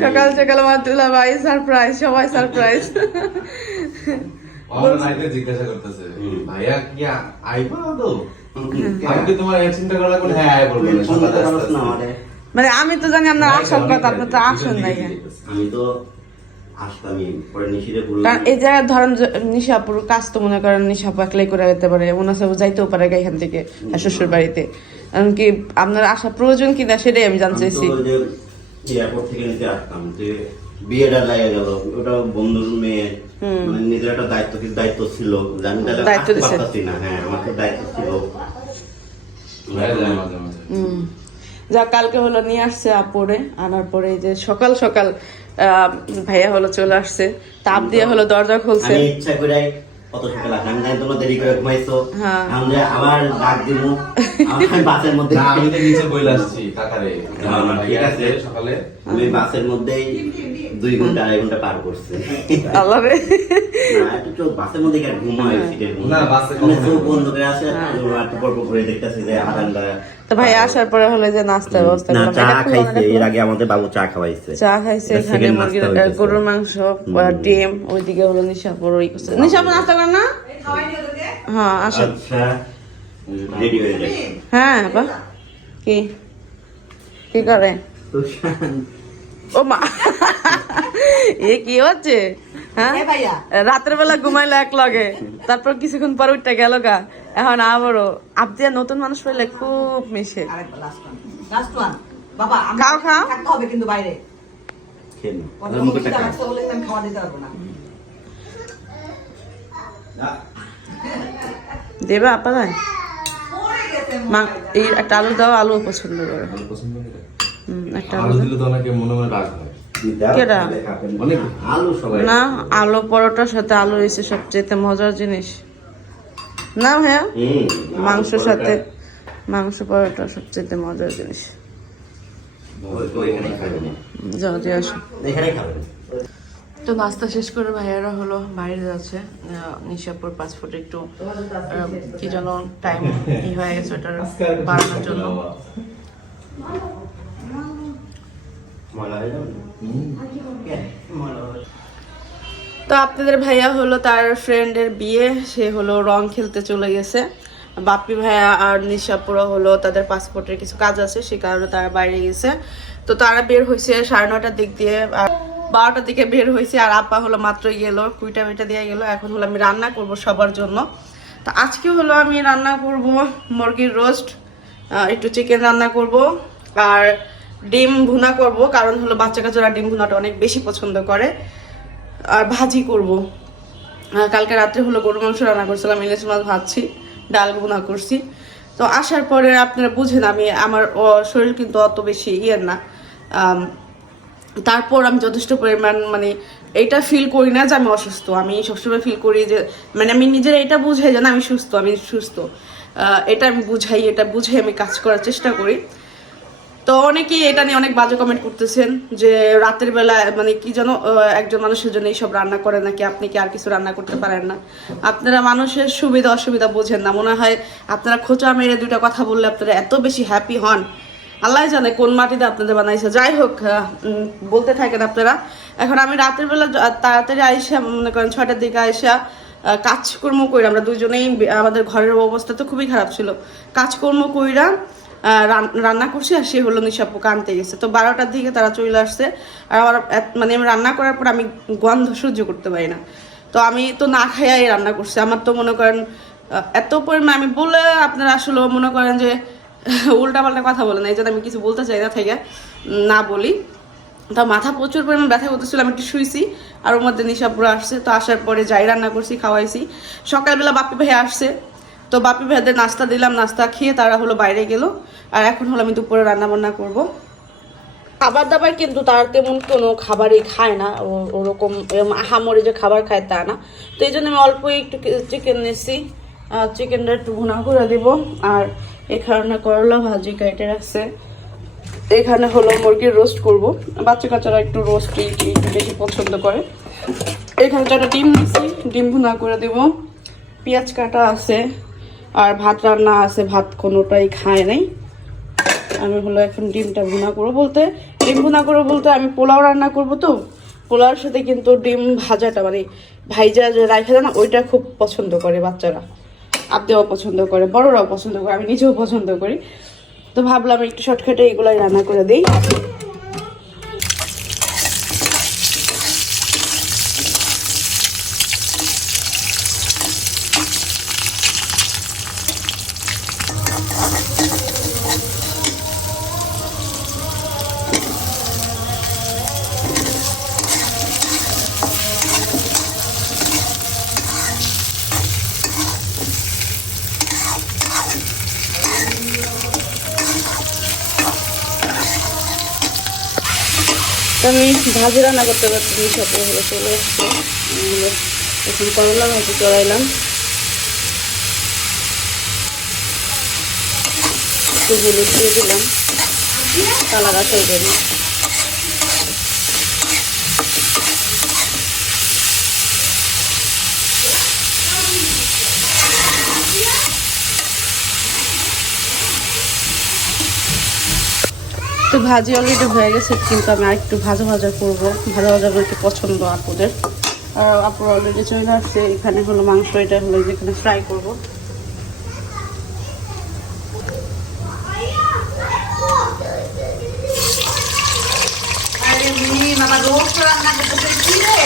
সকাল সকাল আমার দুলা ভাই সারপ্রাইজ সবাই সারপ্রাইজ আমার নাইতে জিজ্ঞাসা করতেছে ভাইয়া কি আ- তো? আমি কি তোমার চিন্তা করা কোন হ্যাঁ আই বলব? মানে আমি তো জানি আপনার না, আসার কথা আপনি তো আসেন নাই আমি তো এই জায়গায় ধরেন নিশাপুর কাজ তো মনে করেন নিশাপু একলাই করে যেতে পারে ওনার সাথে যাইতেও পারে এখান থেকে আর শ্বশুর বাড়িতে এমনকি আপনার আসা প্রয়োজন কিনা সেটাই আমি জানতে চাইছি। এয়ারপোর্ট থেকে নিতে আসতাম যে বিয়েটা লাগে গেল ওটা বন্ধুর মেয়ে মানে নিজের একটা দায়িত্ব কিছু দায়িত্ব ছিল। যে আমি তাহলে দায়িত্ব আসতে পারতাছি না হ্যাঁ আমার তো দায়িত্ব ছিল। মাঝে হুম। যা কালকে হলো নিয়ে আসছে আপরে আনার পরে এই যে সকাল সকাল আহ, ভাইয়া হলো চলে আসছে। তাপ দিয়ে হলো দরজা খুলছে। আমি ইচ্ছা করে কত সকাল আসলাম আমি জানি তোমরা দেরি করে ঘুমাইছো। আমরা আবার ডাক দিব আমার বাসের মধ্যে আমি তো নিচে বইলে আসছি কাকারে। না, না, ঠিক আছে। সকালে। আমি বাসের মধ্যেই দুই ঘণ্টা আড়াই ঘণ্টা পার করছে। আল্লাহ একটু বাসের মধ্যে আর ঘুম হয় সিটের না, বাসে চোখ বন্ধ করে আছে। একটু পর পর করে দেখতেছি যে আদানটা তো ভাই আসার পরে হলো যে নাস্তার ব্যবস্থা না চা খাইছে এর আগে আমাদের বাবু চা খাওয়াইছে। চা খাইছে এখানে মুরগির। গরুর মাংস বা ডিম ওইদিকে হলো নিশাপুর ওই নিশাপুর নাস্তা করে না? হ্যাঁ আসেন আচ্ছা রেডি হয়ে হ্যাঁ বা কি? কি করে? ও মা। এ কি হচ্ছে? হ্যাঁ? রাতের বেলা ঘুমাইলো এক লগে। তারপর কিছুক্ষণ পর উঠতে গেল গা। এখন আবারও। আপনি নতুন মানুষ পেলে খুব মিশে। খাও, খাও। থাকতে হবে কিন্তু বাইরে। খেয়ে নাও। কত ওদের মুখে খিদা টাকা। লাগছে বলে আমি খাওয়া দিতে পারব না দেবে আপা ভাই? মা এই একটা আলু দাও আলু পছন্দ করে। ভালো পছন্দ করে? হুম, একটা আলু দিলে তো অনেকে মনে মনে রাগ হয়। কেডা? না। আলু পরোটার সাথে আলু এসে সবচেয়ে মজার জিনিস। না ভাইয়া হুম, মাংসের সাথে মাংস পরোটা সবচেয়ে মজার জিনিস। যাও দিয়ে আসো। এখানেই খাবেন। তো নাস্তা শেষ করে ভাইয়ারা হলো বাইরে যাচ্ছে। নিশাপুর পাসপোর্ট একটু কি যেন টাইম ই হয়ে গেছে ওটার বাড়ানোর জন্য। তো আপনাদের ভাইয়া হলো তার ফ্রেন্ডের বিয়ে, সে হলো রং খেলতে চলে গেছে। বাপ্পি ভাইয়া আর নিশাপুরা হলো তাদের পাসপোর্টের কিছু কাজ আছে, সে কারণে তারা বাইরে গেছে। তো তারা বের হয়েছে সাড়ে নটার দিক দিয়ে, আর বারোটার দিকে বের হয়েছে, আর আপা হলো মাত্রই গেলো, কুইটা মিটা দিয়ে গেলো, এখন হলো আমি রান্না করব সবার জন্য। তো আজকে হলো আমি রান্না করব মুরগির রোস্ট একটু চিকেন রান্না করব, আর ডিম ভুনা করব, কারণ হলো বাচ্চা কাচ্চারা ডিম ভুনাটা অনেক বেশি পছন্দ করে, আর ভাজি করব। কালকে রাত্রে হলো গরু মাংস রান্না করছিলাম, ইলিশ মাছ ভাজছি, ডাল বোনা করছি। তো আসার পরে আপনারা বুঝেন আমি, আমার শরীর কিন্তু অত বেশি ইয়ের না। তারপর আমি যথেষ্ট পরিমাণ মানে এইটা ফিল করি না যে আমি অসুস্থ। আমি সবসময় ফিল করি যে মানে আমি নিজের এটা বুঝাই যে না, আমি সুস্থ আমি সুস্থ। এটা আমি বুঝাই, এটা বুঝে আমি কাজ করার চেষ্টা করি। তো অনেকেই এটা নিয়ে অনেক বাজে কমেন্ট করতেছেন যে রাতের বেলা মানে কি যেন একজন মানুষের জন্য এইসব রান্না করে নাকি আপনি কি আর কিছু রান্না করতে পারেন না? আপনারা মানুষের সুবিধা অসুবিধা বোঝেন না। মনে হয় আপনারা খোঁচা মেরে দুইটা কথা বললে আপনারা এত বেশি হ্যাপি হন। আল্লাহ জানে কোন মাটিতে আপনাদের বানাইছে। যাই হোক বলতে থাকেন আপনারা। এখন আমি রাতের বেলা তাড়াতাড়ি আইসা, মনে করেন ছয়টার দিকে আইসা কাজকর্ম করি আমরা দুজনেই আমাদের ঘরের অবস্থা তো খুবই খারাপ ছিল। কাজকর্ম কইরা রান্না করছি আর সে হলো নিশাপুকে আনতে গেছে। তো বারোটার দিকে তারা চলে আসছে। আর আমার মানে আমি রান্না করার পর আমি গন্ধ সহ্য করতে পারি না। তো আমি তো না খাইয়াই রান্না করছি। আমার তো মনে করেন এত পরিমাণ আমি বলে আপনারা আসলে মনে করেন যে উল্টাপাল্টা কথা বলে না, এই জন্য আমি কিছু বলতে চাই না থেকে না বলি। তা মাথা প্রচুর পরিমাণ ব্যথা করতেছিল, আমি একটু শুইছি, আর ওর মধ্যে নিশাপুরা আসছে। তো আসার পরে যাই রান্না করছি, খাওয়াইছি। সকালবেলা বাপ্পি ভাই আসছে, তো বাপ্পি ভাইদের নাস্তা দিলাম, নাস্তা খেয়ে তারা হলো বাইরে গেল, আর এখন হলো আমি দুপুরে রান্না বান্না করব। খাবার দাবার কিন্তু তার তেমন কোনো খাবারই খায় না ওরকম আহামরি যে খাবার খায় তা না। তো এই জন্য আমি অল্প একটু চিকেন নিয়েছি চিকেনটা একটু ভুনা করে দিব, আর এখানে করলা ভাজি কেটে রাখছে। এখানে হলো মুরগির রোস্ট করব। বাচ্চা কাচ্চারা একটু রোস্ট একটু বেশি পছন্দ করে। এখানে চারটা ডিম নিয়েছি ডিম ভুনা করে দেব। পেঁয়াজ কাটা আছে, আর ভাত রান্না আছে, ভাত কোনোটাই খায় নাই। আমি হলো এখন ডিমটা ভুনা করব বলতে, ডিম ভুনা করব বলতে আমি পোলাও রান্না করব তো। পোলাওর সাথে কিন্তু ডিম ভাজাটা মানে ভাইজা যে রাইখা না, ওইটা খুব পছন্দ করে বাচ্চারা। আপনিও পছন্দ করে বড়রাও পছন্দ করে, আমি নিজেও পছন্দ করি। তো ভাবলাম একটু শর্টকাটে এগুলোই রান্না করে দিই। আমি ভাজি রান্না করতে পারছি সাথে হলো, চলে এসছে। এখন করলা ভাজি চড়াইলাম। একটু হলুদ দিয়ে দিলাম কালার আছে ওই তো ভাজি অলরেডি হয়ে গেছে, কিন্তু আমি আর একটু ভাজা ভাজা করব। ভাজা ভাজা করে একটু পছন্দ আপুদের। আর আপুর অলরেডি চলে আসছে, এখানে হলো মাংস, এটা হলো যেখানে ফ্রাই করব আরে মিনি বাবা রোজ তো রান্না করতেছে কি রে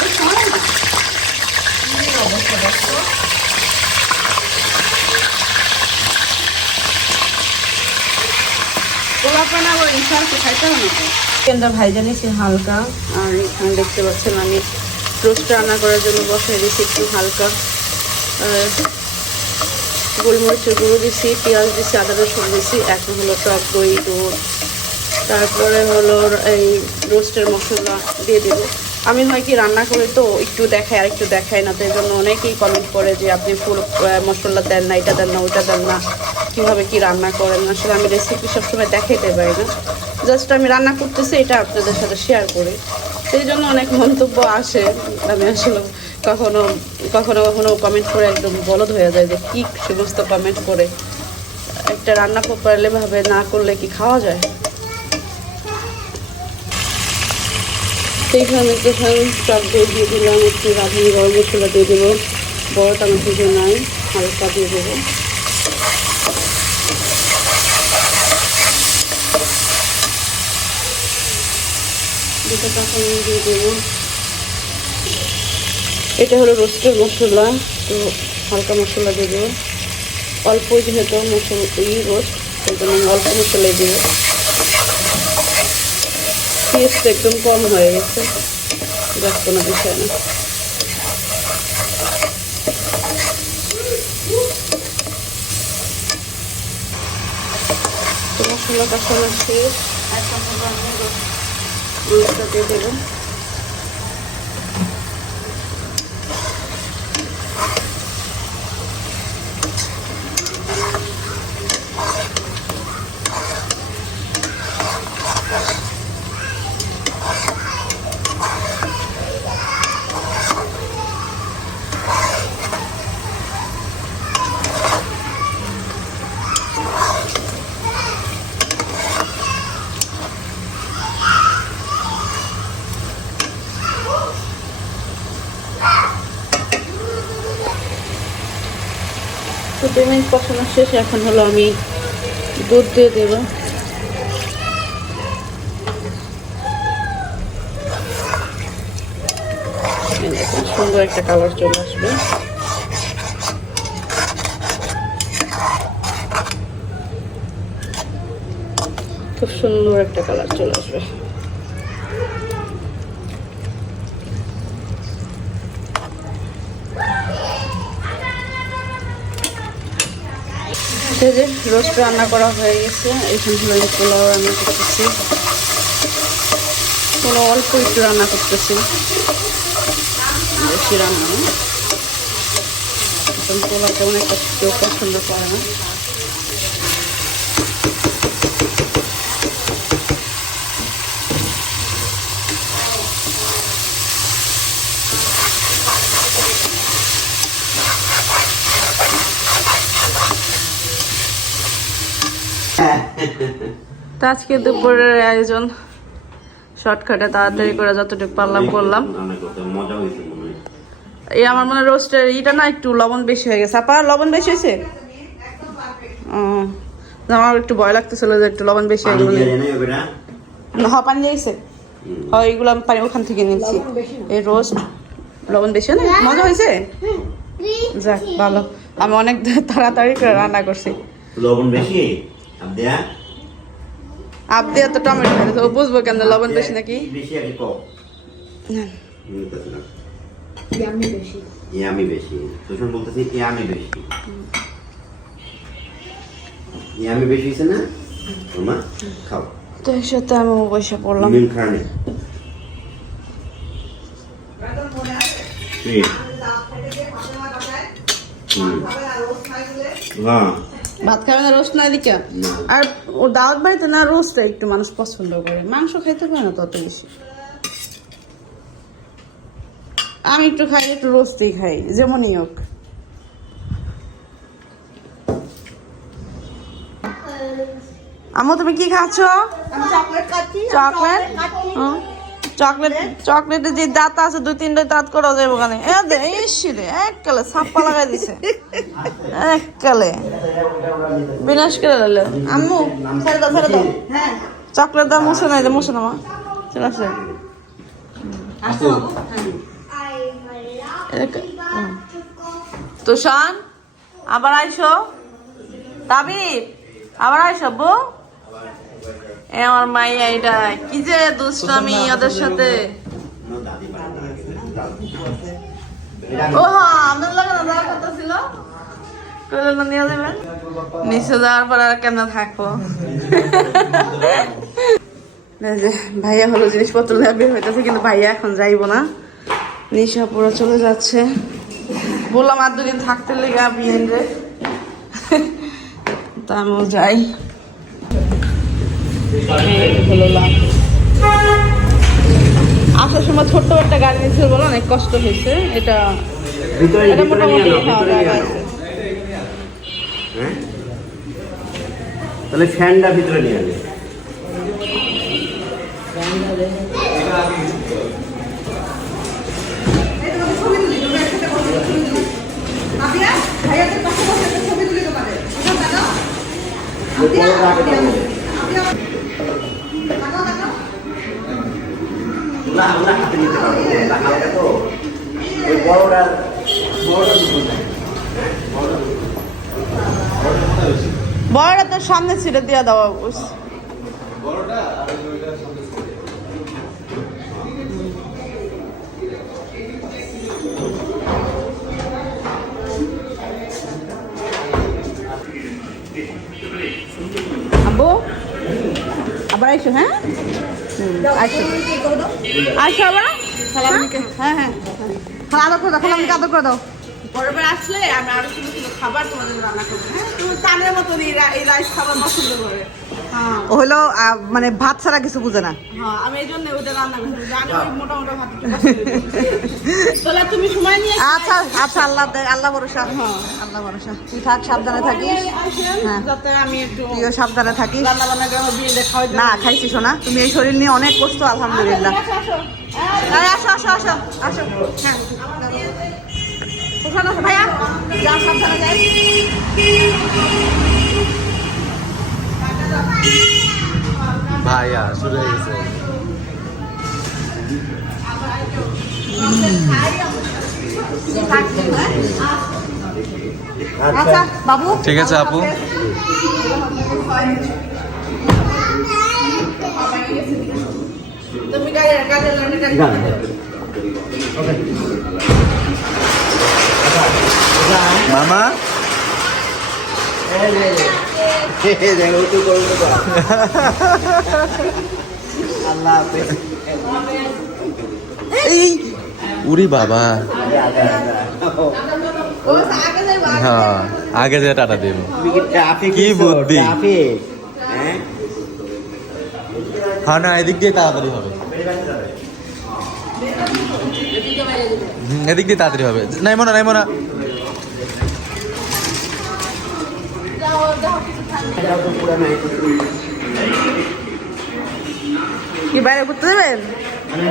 বেশ হয় না। কি রে অবস্থা দেখো? জানিয়েছি হালকা, আর এখানে দেখতে পাচ্ছেন আমি রান্না করার জন্য দিয়েছি একটু হালকা। আর গোলমরিচের গুঁড়ো দিছি পেঁয়াজ দিছি আদা রসুন দিছি এখন হলো টক দই, দুধ। তারপরে হলো এই রোস্টের মশলা দিয়ে দেবো। আমি হয় কি রান্না করি তো একটু দেখাই, আর একটু দেখাই না, তো এই জন্য অনেকেই কমেন্ট করে যে আপনি ফুল মশলা দেন না, এটা দেন না ওইটা দেন না। কীভাবে কি রান্না করেন? আসলে আমি রেসিপি সবসময় দেখাইতে পারি না। জাস্ট আমি রান্না করতেছি, এটা আপনাদের সাথে শেয়ার করি। সেই জন্য অনেক মন্তব্য আসে। আমি আসলে কখনো কখনো কখনো কমেন্ট করে একদম বলদ হয়ে যায় যে কী সমস্ত কমেন্ট করে। একটা রান্না পারলে ভাবে না করলে কি খাওয়া যায়? সেইখানে যখন টক দই দিয়ে দিলাম, একটু রাঁধুনি গরম মশলা দিয়ে দেবো। বড় টমেটো নাই, হালকা দিয়ে দেবো। দিয়ে দেবো। এটা হলো রোস্টের মশলা, তো হালকা মশলা দেবো। অল্প যেহেতু মশলা, ই রোস্ট সেই জন্য অল্প মশলাই দেবো। পেস্ট একদম কম হয়ে গেছে, যাক, কোনো বিষয় না। মশলা কষানো শেষ। রোস্টটা দিয়ে দেবো তো দু কষানো শেষ, এখন হলো আমি দুধ দিয়ে দেবো। সুন্দর একটা কালার চলে আসবে। খুব সুন্দর একটা কালার চলে আসবে। এই যে রোস্ট রান্না করা হয়ে গেছে, এখানে হলো পোলাও রান্না করতেছি। পোলাও অল্প একটু রান্না করতেছি। বেশি রান্না না। পোলাও তেমন একটা কেউ পছন্দ করে না। তো আজকে দুপুরের আয়োজন। শর্টকাটে তাড়াতাড়ি করে যতটুকু পারলাম করলাম। মনে হয় এই আমার মনে রোস্টের ইটা না একটু লবণ বেশি হয়ে গেছে। আপা লবণ বেশি হয়েছে? ও, আমার একটু ভয় লাগতেছিল যে একটু লবণ বেশি হয়ে গেলে। হ পানি দিয়েছে হয় এগুলো আমি পানি ওখান থেকে নিচ্ছি। এই রোস্ট লবণ বেশি না মজা হয়েছে? যাক ভালো। আমি অনেক তাড়াতাড়ি করে রান্না করছি। লবণ বেশি? আর দেয়া আপ দিয়ে তো টমেটো খাইছে ও বুঝব কেন লবণ বেশি নাকি? বেশি আগে কম না। ইয়ামি বেশি। তুষণ বলতেছে ইয়ামি বেশি। ইয়ামি বেশি হয়েছে না? তোমার খাও। তো সাথে আমি বসে পড়লাম। মিল খানে হুম। হ্যাঁ। ভাত খাবে না রোস্ট না দিকে আর ওর দাওয়াত বাড়িতে না রোস্টটা একটু মানুষ পছন্দ করে। মাংস খাইতে পারে না তত বেশি। আমি একটু খাই একটু রোস্টই খাই যেমনই হোক। আমু তুমি কি খাচ্ছ? চকলেট খাচ্ছি চকলেট চকলেট চকলেটে যে দাঁত আছে দুই তিনটে দাঁত করা যাবে ওখানে এ দে ইসি রে এককালে ছাপ্পা লাগাই দিছে। এককালে। বিনাশ করে দিল আম্মু ছেড়ে দাও ছেড়ে দাও। হ্যাঁ চকলেট দাও মুছে নাই যে মুছে না মা। ঠিক আছে আসো। তুষান আবার আইসো। তাবিব আবার আইসো বউ আমার মাইয়া এটা কি যে দুষ্টামি ওদের সাথে? ও হ্যাঁ আপনার লাগে না যাওয়ার কথা ছিল নিয়ে যাবেন? নিচে যাওয়ার পর আর কেমন থাকব? ভাইয়া হলো জিনিসপত্র বের হইতেছে কিন্তু ভাইয়া এখন যাইবো না। নিশা পুরো চলে যাচ্ছে। বললাম আর দুদিন থাকতে লেগে বিয়েন রে। তা আমিও যাই। হলো আসার সময় ছোট্ট একটা গাড়ি নিয়েছিল বলো অনেক কষ্ট হয়েছে। এটা ভিতরে এটা মোটামুটি হ্যাঁ, তাহলে ফ্যানটা ভিতরে নিয়ে আনে ভাবিয়া ভাইয়াদের পাশে বসে ছবি তুলে তোমাদের। দাদা? ওই বড়টা বড়টা বড়টা তোর সামনে ছিল দিয়া দেওয়া উস। আব্বু আবার আইসো হ্যাঁ? আইসো। আইসো আবার? হ্যাঁ? হ্যাঁ খালা আদর করে দাও আদর করে দাও। আসলে আমি আরও সুন্দর সুন্দর খাবার তোমাদের রান্না করব হ্যাঁ? তুমি তানের মতো এই রাইস খাবার পছন্দ করে। হ্যাঁ ও হলো মানে ভাত ছাড়া কিছু বুঝে না। হ্যাঁ আমি এই জন্য ওদের রান্না করছি জানি ওই মোটা মোটা ভাত একটু পছন্দ করে। তাহলে তুমি সময় নিয়ে আচ্ছা আচ্ছা আল্লাহ আল্লাহ ভরসা। হ্যাঁ। আল্লাহ ভরসা। তুই থাক সাবধানে থাকিস। হ্যাঁ। যাতে আমি একটু তুইও সাবধানে থাকিস। রান্না বান্না করে বিয়ে না খাইছি শোনা তুমি এই শরীর নিয়ে অনেক কষ্ট আলহামদুলিল্লাহ। এই, আসো আসো আসো আসো। হ্যাঁ। ওখানে ভাইয়া। যা সাবধানে যাই। ভাইয়া শুরু হয়ে গেছে। আচ্ছা বাবু। ঠিক আছে আপু। তুমি মামা? আল্লাহ এই উরি বাবা। হ্যাঁ আগে যে টাটা দেব কি বুদ্ধি? হ্যাঁ না, এদিক দিয়ে তাড়াতাড়ি হবে। এদিক দিয়ে তাড়াতাড়ি হবে। নাইমো না নাইমো না যাও যাও কি, বাইরে ঘুরতে দেবেন মানে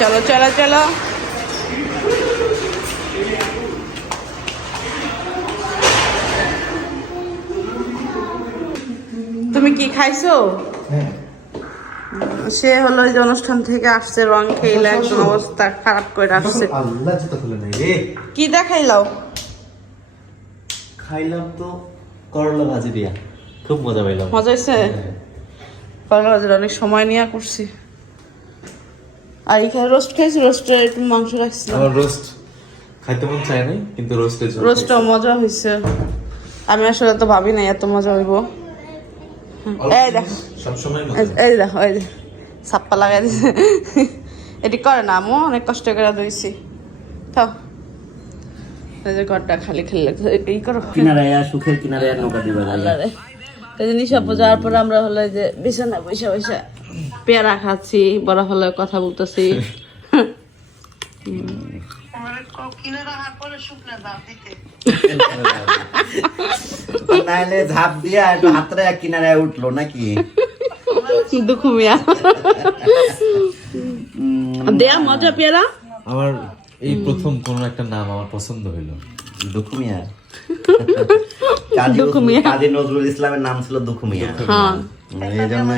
চলো চলো চলো। তুমি কি খাইছো? সে হলো যে অনুষ্ঠান থেকে আসছে রং খেইলে একদম অবস্থা খারাপ করে আসছে। খুলে কি দেখাইলাও? খাইলাম তো করলা ভাজি দিয়া। খুব মজা পাইলাম। মজা হয়েছে করলা ভাজির অনেক সময় নিয়ে করছি। আর এখানে রোস্ট খাইছি রোস্টে একটু মাংস রাখছিলাম আমার রোস্ট খাইতে মন চায় নাই কিন্তু রোস্টের জন্য রোস্টটা মজা হয়েছে আমি আসলে তো ভাবি নাই এত মজা হইব। এই দেখো। সবসময় এই- এই দেখো এই যে সাপ্পা লাগাই দিছে। এটি করে না আমু অনেক কষ্ট করে ধুইছি। থাও। এই যে ঘরটা খালি খালি লাগছে এই- করো। কিনারে আর সুখের কিনারে আর নৌকা দিবে এই যে নিশা যাওয়ার পর আমরা হলো যে বিছানা বসে বসে পেয়ারা খাচ্ছি বড় হলে কথা বলতেছি। নাইলে ঝাঁপ দিয়া একটু হাতরে এক উঠল নাকি? দুঃখ মিয়া। দেয়া মজা পেয়ারা? আমার এই প্রথম কোন একটা নাম আমার পছন্দ হইল। দুখুমিয়া কাজী নজরুল ইসলামের নাম ছিল দুখুমিয়া হ্যাঁ। এই জন্য